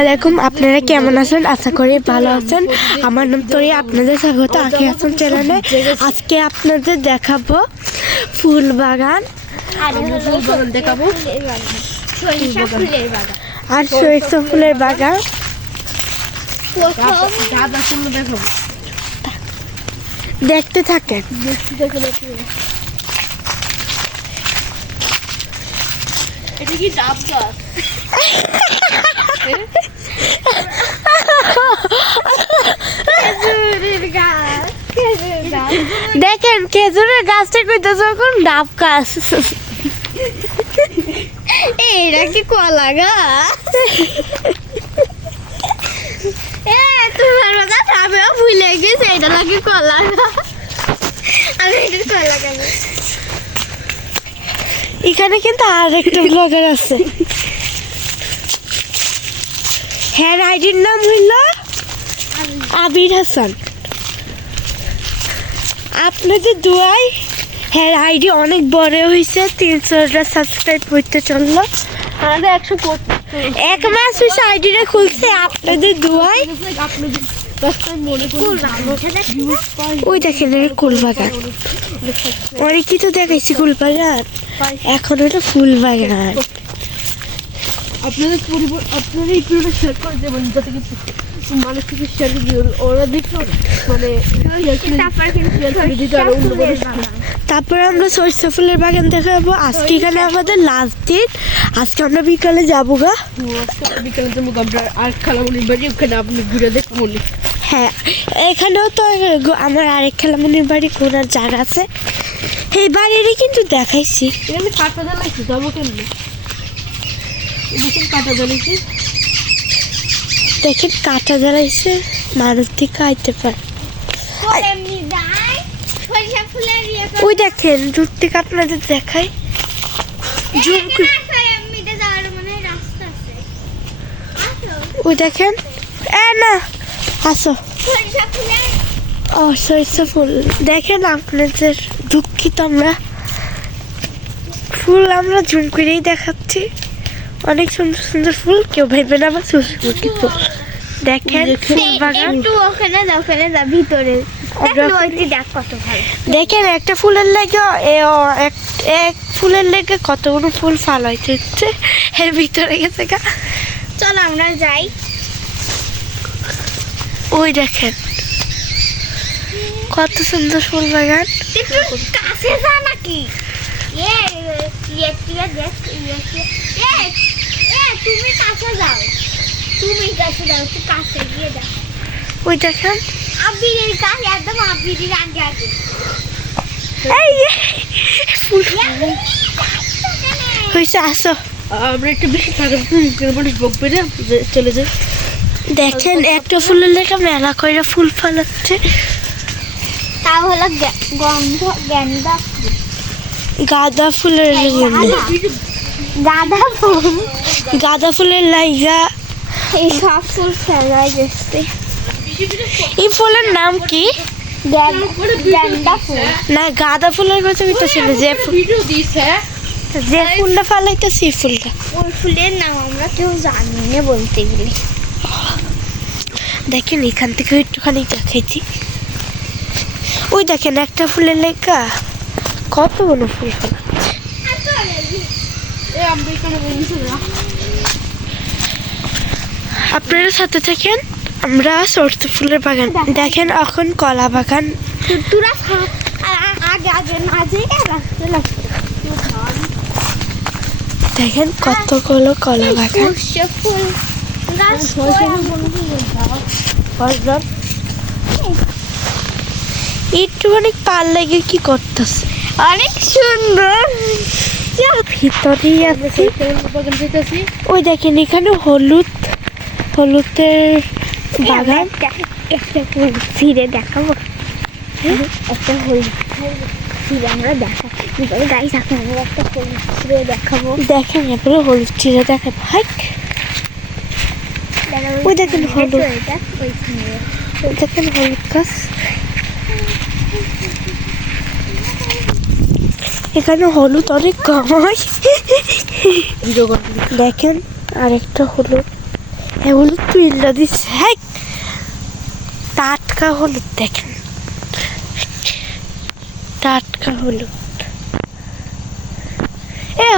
আলাইকুম, আপনারা কেমন আছেন? আশা করি ভালো আছেন। আমার নাম তরি, আপনাদের স্বাগত আঁখি হাসান চ্যানেলে। আজকে আপনাদের দেখাবো ফুল বাগান আর সরিষা ফুলের বাগান। দেখতে থাকেন। এটা কি ডাব গাছ? দেখেন খেজুরের গাছটা কইতে যখন ডাব গাছ। এটা কি কলা গাছ? তোমার কথা আমিও ভুলে গেছি, এটা নাকি কলা গাছ। আমি এটা কলা গাছ। এখানে কিন্তু আর একটা ব্লগার আছে, হ্যাঁ আইডির নাম হইল আবির হাসান। আপনাদের দোয়ায় হ্যাঁ আইডি অনেক বড় হয়েছে, 300টা সাবস্ক্রাইব করতে চললো। আমাদের 100 এক মাস হয়েছে আইডিটা খুলছে, আপনাদের দোয়ায়। ওই দেখেন কুল বাগান, অনেকই তো দেখাইছি কুল বাগান, এখন ওটা ফুল বাগান। আপনারা এই ভিডিওটা শেয়ার করে দেবেন যাতে কি মানুষ থেকে শেয়ার করে দিও, ওরা দেখো মানে তারপরে আমরা সরিষা ফুলের বাগান দেখাবো। আজকে এখানে আমাদের লাস্ট দিন, আজকে আমরা বিকালে যাবো গা। বিকালে যাবো আমরা আর খালামুনির বাড়ি, ওখানে আপনি ঘুরে দেখো মনে। হ্যাঁ এখানেও তো আমার আরেক খালামুনির বাড়ি ঘোরার জায়গা আছে, এই বাড়িরই কিন্তু দেখাইছি। এখানে কাটা জ্বালাইছি, যাবো কেমনি? দেখেন কাটা জ্বালাইছি, দেখেন কাটা জ্বালাইছে, মানুষ থেকে খাইতে পারে। ওই দেখেন দূর থেকে আপনাদের দেখাই, ওই দেখেন এ না আসো। ও সরিষা ফুল দেখেন, আপনাদের দুঃখিত, আমরা ফুল আমরা জুম করেই দেখাচ্ছি, অনেক সুন্দর সুন্দর ফুল, কেউ ভেবেন আবার সূর্যমুখী ফুল। দেখেন ফুল বাগান, ওখানে যা ভিতরে দেখেন একটা ফুলের লেগে এক ফুলের লেগে কতগুলো ফুল ফালাইতে হচ্ছে, এর ভিতরে গেছে গা। চলো আমরা যাই। ওই দেখেন কত সুন্দর ফুল বাগান। কাছে যা নাকি তুমি কাছে যাও, তুমি কাছে যাও, একটু কাছে গিয়ে দেখো। ওই দেখেন আবিরের কাছে একদম আবিরের আগে আগে হয়েছে আসো। আমরা একটু বেশি থাকলে মানুষ বকবে না, চলে যাই। দেখেন একটা ফুলের লেখা মেলা কইরা ফুল ফালাচ্ছে, তা হলো গন্ধ গেন্দা ফুল, গাঁদা ফুলের গাঁদা ফুলের লাইগা এই সব ফুল ফেলা গেছে। এই ফুলের নাম কি? গেন্দা ফুল না গাঁদা ফুলের কথা ছিল, যে ফুলটা ফালাইতেছে এই ফুলটা। ওই ফুলের নাম আমরা কেউ জানি না বলতে গেলে। দেখেন এখান থেকে একটুখানি দেখাইছি, ওই দেখেন একটা ফুলের লেখা কতগুলো ফুল ফেলাচ্ছে। আপনারা সাথে থাকেন, আমরা সরিষা ফুলের বাগান দেখেন, এখন কলা বাগান। তোরা আগে আগে না যে দেখেন কতগুলো কলা বাগান। ফুল একটুখানি পার লেগে কি করতেছে, অনেক সুন্দর। ভিতরেই আছে। ওই দেখেন এখানে হলুদের বাগান। একটা ফুল ছিঁড়ে দেখাবো, একটা হলুদ ছিঁড়ে আমরা দেখাবো গাইস, আমরা একটা ফুল ছিঁড়ে দেখাবো। দেখেন এগুলো হলুদ ছিঁড়ে দেখা ভাই। ওই দেখেন হলুদ, দেখেন হলুদ গাছ। এখানে হলুদ অনেক কম হয়। দেখেন আরেকটা হলুদ, হলুদ তুইলা দিচ্ছে, হ্যাঁ টাটকা হলুদ দেখেন, টাটকা হলুদ।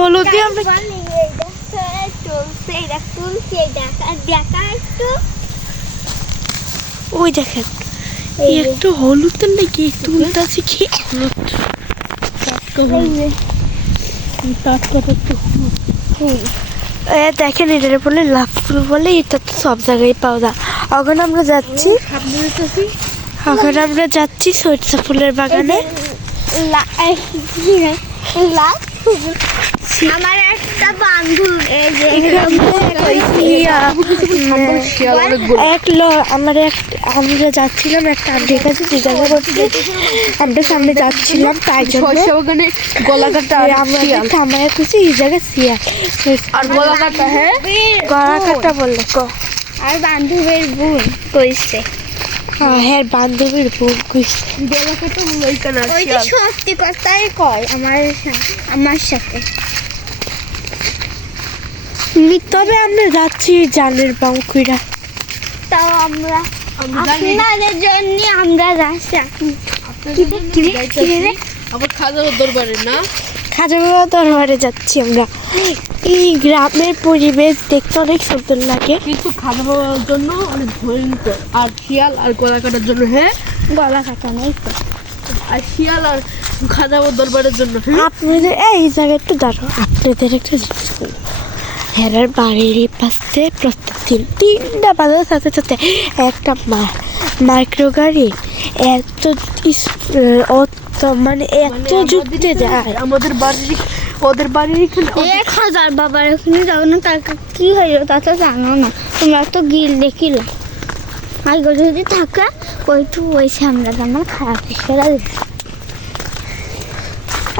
হলুদ দিয়ে আমরা ওই দেখেন একটু হলুদের লেগে তুলতেছি কি হলুদ, দেখেন এটার বলে লাভ ফুল বলে, এটা তো সব জায়গায় পাওয়া যায়। এখন আমরা যাচ্ছি সরিষা ফুলের বাগানে। আমার একটা বান্ধব আমরা যাচ্ছিলাম একটা আন্টির কাছে জিজ্ঞাসা করতে, আমরা সামনে যাচ্ছিলাম তাই জন্য গলা কাটা আমার খুশি এই জায়গায় শিয়াল আর গলা কাটা, হ্যাঁ গলা কাটা বললে আর বান্ধবের বোন কইছে, হ্যাঁ বান্ধবীর বোন কইছে গলা কাটা ওইখানে ওই যে সত্যি কথাই কয় আমার সাথে। তবে আমরা যাচ্ছি জানের বাউকুইরা, তাও আমরা আপনাদের জন্য আমরা যাচ্ছি। আবার খাজা দরবারে না, খাজা বাবা দরবারে যাচ্ছি আমরা। এই গ্রামের পরিবেশ দেখতে অনেক সুন্দর লাগে, কিন্তু খাজা বাবার জন্য অনেক ভয়ঙ্কর, আর শিয়াল আর গলা কাটার জন্য, হ্যাঁ গলা কাটা নেই তো, আর শিয়াল আর খাজা বাবার দরবারের জন্য। আপনাদের এই জায়গায় একটু দাঁড়াও, আপনাদের একটা জিনিস বলবো, হেরার বাড়ির পাশে প্রত্যেক তিনটা বাজার সাথে সাথে একটা মাইক্রো গাড়ি এত মানে এত যুক্তে যায়। আমাদের বাড়ির ওদের বাড়ির এখানে 1000 বাবার এখানে যাও না, তাকে কি হইলো তা তো জানো না, তোমরা তো গিল দেখিল আগে যদি থাকে ওইটু ওই সামলাতে আমার খারাপ হিসেবে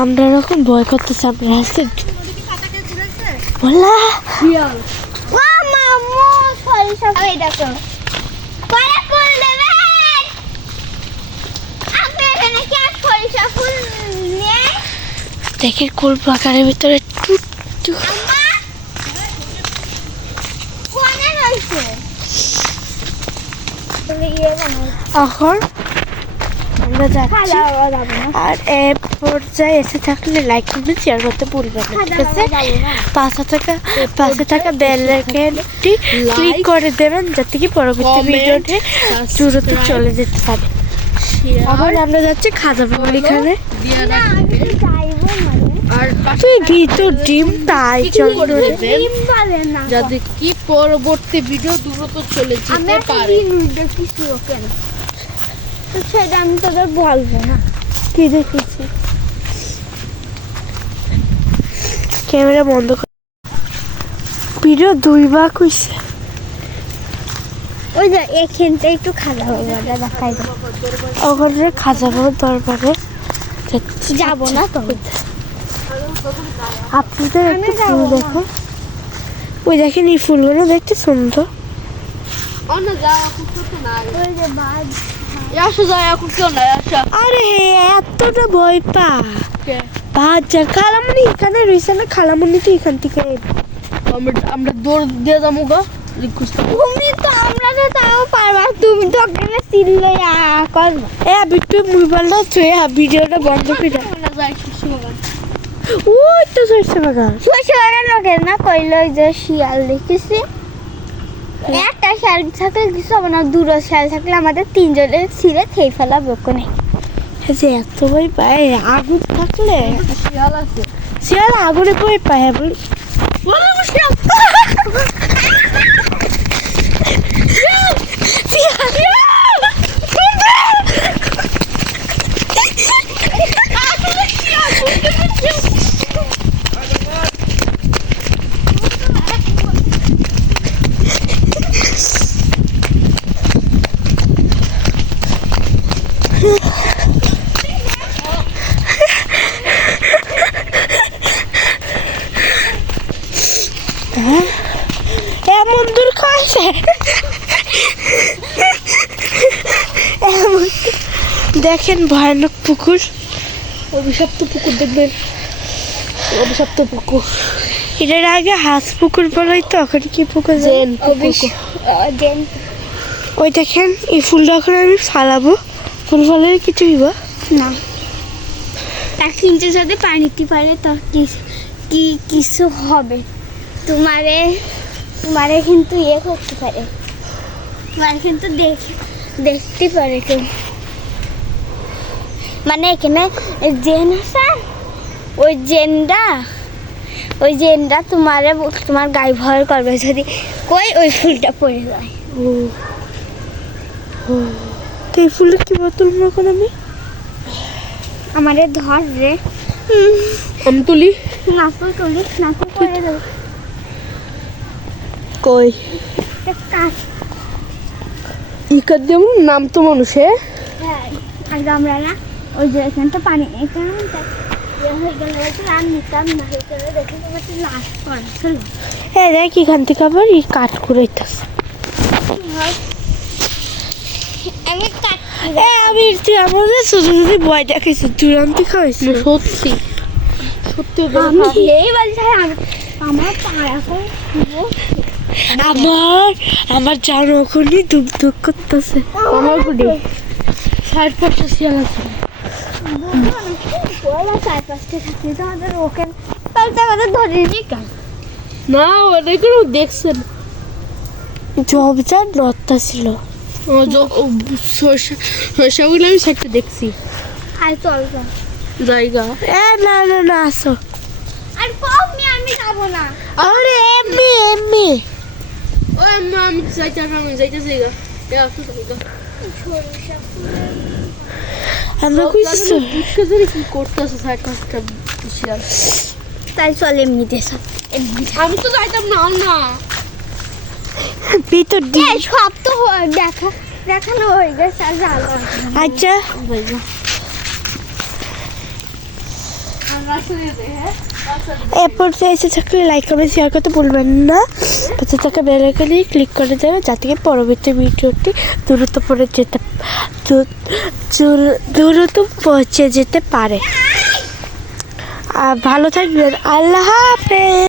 আমরা এরকম ভয় করতেছি, আমরা আসতে বলা শিয়াল মামু সরিষা এই দেখো পরে ফুল দেবেন, আপনি এখানে কি আর সরিষা ফুল নেই? দেখে কোল বাগানের ভিতরে আম্মা কোনে রইছে এখন আমরা যাচ্ছি। আর এই পর্যায়ে এসে থাকলে লাইক করবেন, শেয়ার করতে ভুলবেন না, ঠিক আছে? পাশে থাকা বেল আইকনটি ক্লিক করে দেবেন যাতে কি পরবর্তী ভিডিওতে শুরুতে চলে যেতে পারে। এখন আমরা যাচ্ছি খাজা বাবার এখানে। আর তুই ভিতর ডিম তাই জন্য যাতে কি পরবর্তী ভিডিও দ্রুত চলে যেতে পারে। দেখিছি ওকে তো সেটা আমি তোদের বলবো না কি দেখেছি, ক্যামেরা বন্ধ কর, ভিডিও 2 ভাগ হইছে। ওই যে এখানটা একটু খাজা বাবাটা দেখাই দাও, ওখানে খাজা বাবার দরবারে যাচ্ছি, যাবো না তো আপনাদের একটা ফুল দেখো, ওই দেখেন এই ফুলগুলো দেখতে সুন্দর। অন্য যা কিছু নাই, ওই যে বাদ আসো যা এখন কেউ নাই, আসো। আরে এতটা ভয় পা বাচ্চা খালামুনি এখানে রয়েছে না, খালামুনি তো এখান থেকে আমরা দৌড় দিয়ে যাবো গা তুমি তো আমরা তো তাও পারবা, তুমি তো ওখানে চিল্লে করবা। বিট্টু মোবাইলটা ছুঁয়ে ভিডিওটা বন্ধ করে দাও। ওই তো সরষে বাগান, সরষে বাগান লোকে না কইলো ওই যে শিয়াল দেখেছি, একটা শিয়াল থাকলে কিছু হবে না, দুটো শিয়াল থাকলে আমাদের 3 জনের ছিঁড়ে খেয়ে ফেলাবে ওখানে। যে এত ভয় পায়, আগুন থাকলে শিয়াল আছে, শিয়াল আগুনে ভয় পায় বলি এমন দূর খাইছে, দেখেন ভয়ানক পুকুর, অভিশপ্ত পুকুর দেখবেন, অভিশপ্ত পুকুর। এটার আগে হাঁস পুকুর বলাই তো, এখন কি পুকুর? জেন ওই দেখেন এই ফুলটা এখন আমি ফালাবো, ফুল ফালালে কিছু হইব না, এক ইঞ্চের সাথে পানি নিতে পারে তো কি কিছু হবে। তোমারে কিন্তু ইয়ে করতে পারে, তোমার কিন্তু দেখতে পারে কেউ। মানে এখানে জেন আছে, ওই জেনটা তোমার গায়ে ভয় করবে যদি ওই ফুলটা পড়ে যায়। তো এই ফুলটা কি তুলবো এখন আমি? আমারে ধর রে, আমি তুলি। নাকু করে দেবো। কই কাজ ইকার দেব নাম তো মানুষে। হ্যাঁ, আগে আমরা না ওই যে এখানটা পানি এখানে হয়ে গেলে রান নিতাম না, এখানে দেখে তোমাকে লাশ পড়ছিল। হ্যাঁ দেখ এখান থেকে আবার এই কাঠ করাইতেছে। আমি আমি আমাদের ছোট ছোট বয় দেখাইছি, চূড়ান্তি খাওয়াইছি। সত্যি সত্যি আমি এই বলছি আমার পাড়া করে আমার জানো ওখানে দুঃখ দুঃখ করতেছে। আমার গুডি 60-50 শিয়াল আছে। চার পাঁচটা থাকতে তো আমাদের ওকে তাহলে আমাদের ধরে নি কেন? না ওটা কেন দেখছেন? জবজার লতা ছিল। সবগুলো আমি সেটা দেখছি আর চল জায়গা। না না না আসো। আর পাওনি, আমি যাবো না। আরে এমনি ও আমি যাইতেছি গা। আমরা কইছি কি করতেছে 60-50টা শিয়াল। তাই চল এমনি দেশ আমি তো যাইতাম না। ভিতর দিয়ে। সব তো দেখানো হয়ে গেছে আর জ্বালা। আচ্ছা এরপর এসে থাকলে লাইক কমেন্ট শেয়ার করতে ভুলবেন না। পাশে থাকা বেল আইকনে ক্লিক করে দেবে যাতে কি পরবর্তী ভিডিওটি দ্রুত পৌঁছে যেতে পারে। আর ভালো থাকবেন। আল্লাহ হাফেজ।